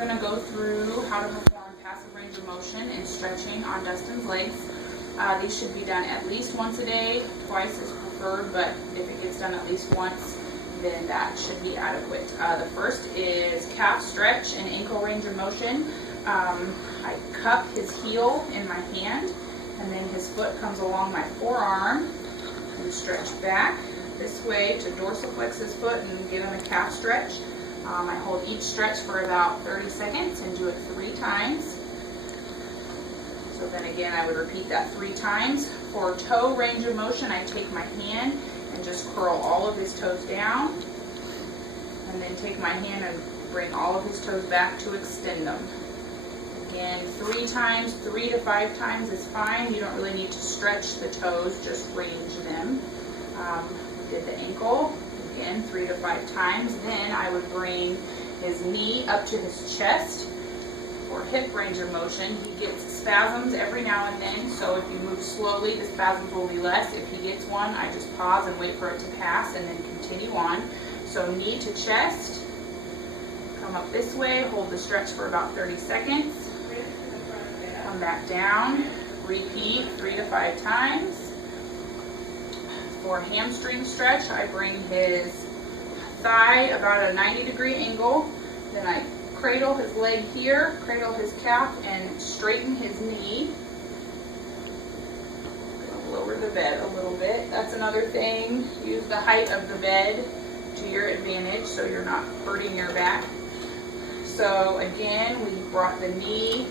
We're going to go through how to perform passive range of motion and stretching on Dustin's legs. These should be done at least once a day. Twice is preferred, but if it gets done at least once, then that should be adequate. The first is calf stretch and ankle range of motion. I cup his heel in my hand, and then his foot comes along my forearm and stretch back this way to dorsiflex his foot and give him a calf stretch. I hold each stretch for about 30 seconds and do it 3 times. So then again, I would repeat that 3 times. For toe range of motion, I take my hand and just curl all of his toes down, and then take my hand and bring all of his toes back to extend them. Again, 3 times, 3 to 5 times is fine. You don't really need to stretch the toes, just range them. We did the ankle, again, 3 to 5 times. Then I would bring his knee up to his chest. For hip range of motion, he gets spasms every now and then, so if you move slowly, the spasms will be less. If he gets one, I just pause and wait for it to pass and then continue on. So knee to chest, come up this way, hold the stretch for about 30 seconds, come back down, repeat 3 to 5 times. For hamstring stretch, I bring his thigh about a 90-degree angle, then I cradle his leg here, cradle his calf, and straighten his knee. Lower the bed a little bit. That's another thing. Use the height of the bed to your advantage so you're not hurting your back. So again, we brought the knee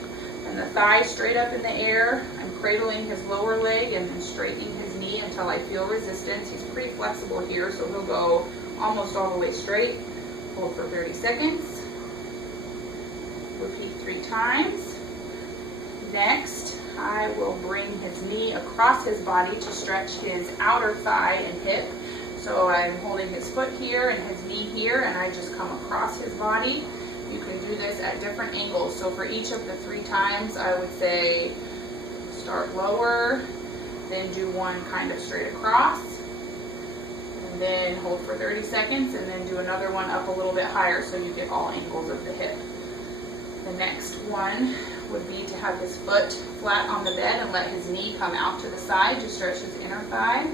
and the thigh straight up in the air. I'm cradling his lower leg and then straightening his knee until I feel resistance. He's pretty flexible here, so he'll go almost all the way straight. Hold for 30 seconds. Repeat 3 times. Next, I will bring his knee across his body to stretch his outer thigh and hip. So I'm holding his foot here and his knee here, and I just come across his body. You can do this at different angles. So for each of the 3 times, I would say start lower, then do one kind of straight across, and then hold for 30 seconds, and then do another one up a little bit higher so you get all angles of the hip. The next one would be to have his foot flat on the bed and let his knee come out to the side to stretch his inner thigh.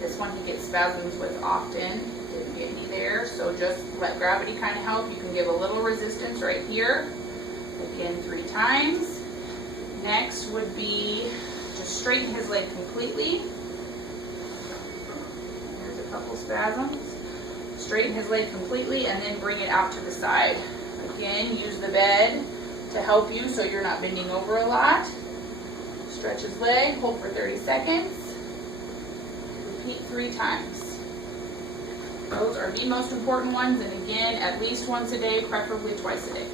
This one he gets spasms with often. Didn't get any there, so just let gravity kind of help. You can give a little resistance right here. Again, 3 times. Next would be to straighten his leg completely. There's a couple spasms. Straighten his leg completely and then bring it out to the side. Again, use the bed to help you so you're not bending over a lot. Stretch his leg, hold for 30 seconds. Repeat 3 times. Those are the most important ones, and again, at least once a day, preferably twice a day.